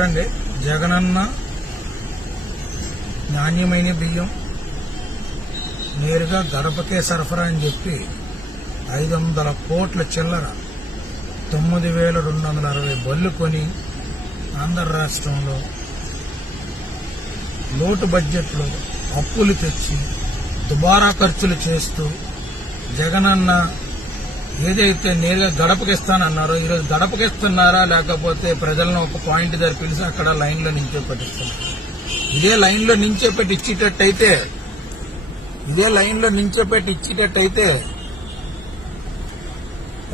చూడండి జగనన్న నాణ్యమైన బియ్యం నేరుగా గడపకే సరఫరా అని చెప్పి ఐదు వందల కోట్ల చిల్లర తొమ్మిది వేల రెండు వందల అరవై బళ్ళు కొని ఆంధ్ర రాష్ట్రంలో లోటు బడ్జెట్లో అప్పులు తెచ్చి దుబారా ఖర్చులు చేస్తూ జగనన్న ఏదైతే నేను గడపకిస్తానన్నారో ఈరోజు గడపకిస్తున్నారా లేకపోతే ప్రజలను ఒక పాయింట్ దగ్గర పిలిచి అక్కడ లైన్లో నించో పెట్టిస్తున్నారు? ఇదే లైన్లో నించో పెట్టి ఇచ్చేటట్టయితే ఇదే లైన్లో నించో పెట్టి ఇచ్చేటట్టయితే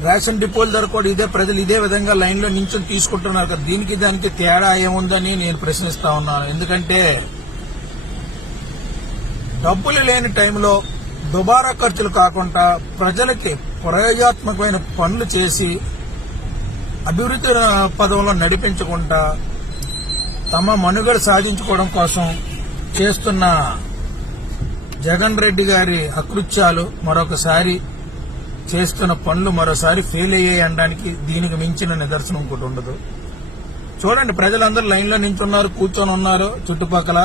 రేషన్ డిపోల ధర కూడా ఇదే ప్రజలు ఇదే విధంగా లైన్లో నించొని తీసుకుంటున్నారు కదా. దీనికి దానికి తేడా ఏముందని నేను ప్రశ్నిస్తా ఉన్నాను. ఎందుకంటే డబ్బులు లేని టైంలో దుబారా ఖర్చులు కాకుండా ప్రజలకి ప్రయోజనాత్మకమైన పనులు చేసి అభివృద్ధి పదంలో నడిపించకుండా తమ మనుగడ సాధించుకోవడం కోసం చేస్తున్న జగన్ రెడ్డి గారి అకృత్యాలు మరొకసారి చేస్తున్న పనులు మరోసారి ఫెయిల్ అయ్యాయి అనడానికి దీనికి మించిన నిదర్శనం ఇంకోటి ఉండదు. చూడండి ప్రజలందరూ లైన్లో నించున్నారు కూర్చొని ఉన్నారు చుట్టుపక్కల.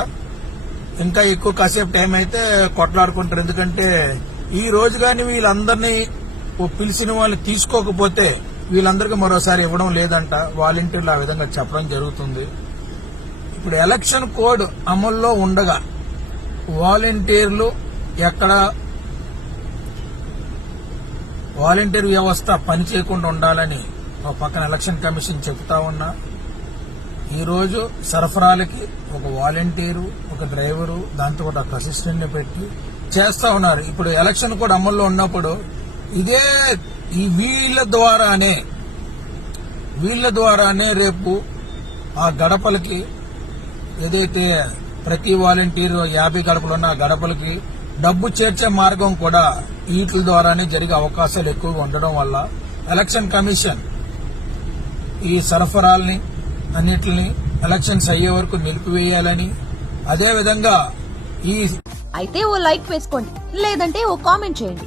ఇంకా ఎక్కువ కాసేపు టైం అయితే కొట్లాడుకుంటారు. ఎందుకంటే ఈ రోజు కానీ వీళ్ళందరినీ పిలిచిన వాళ్ళు తీసుకోకపోతే వీళ్ళందరికీ మరోసారి ఇవ్వడం లేదంట. వాలంటీర్లు ఆ విధంగా చెప్పడం జరుగుతుంది. ఇప్పుడు ఎలక్షన్ కోడ్ అమల్లో ఉండగా వాలంటీర్లు ఎక్కడ వాలంటీర్ వ్యవస్థ పని చేయకుండా ఉండాలని ఒక పక్కన ఎలక్షన్ కమిషన్ చెబుతా ఉన్నా ఈరోజు సరఫరాలకి ఒక వాలంటీరు ఒక డ్రైవరు దాంతో ఒక అసిస్టెంట్ పెట్టి చేస్తా ఉన్నారు. ఇప్పుడు ఎలక్షన్ కూడా అమల్లో ఉన్నప్పుడు ఇదే ఈ వీళ్ళ ద్వారానే వీళ్ళ ద్వారానే రేపు ఆ గడపలకి ఏదైతే ప్రతి వాలంటీర్ యాభై గడపలు ఉన్న గడపలకి డబ్బు చేర్చే మార్గం కూడా వీటి ద్వారానే జరిగే అవకాశాలు ఎక్కువగా ఉండడం వల్ల ఎలక్షన్ కమిషన్ ఈ సరఫరాల్ని అన్నిటిని ఎలక్షన్స్ అయ్యే వరకు నిలిపివేయాలని అదేవిధంగా ఈ అయితే ఓ లైక్ వేసుకోండి లేదంటే ఓ కామెంట్ చేయండి.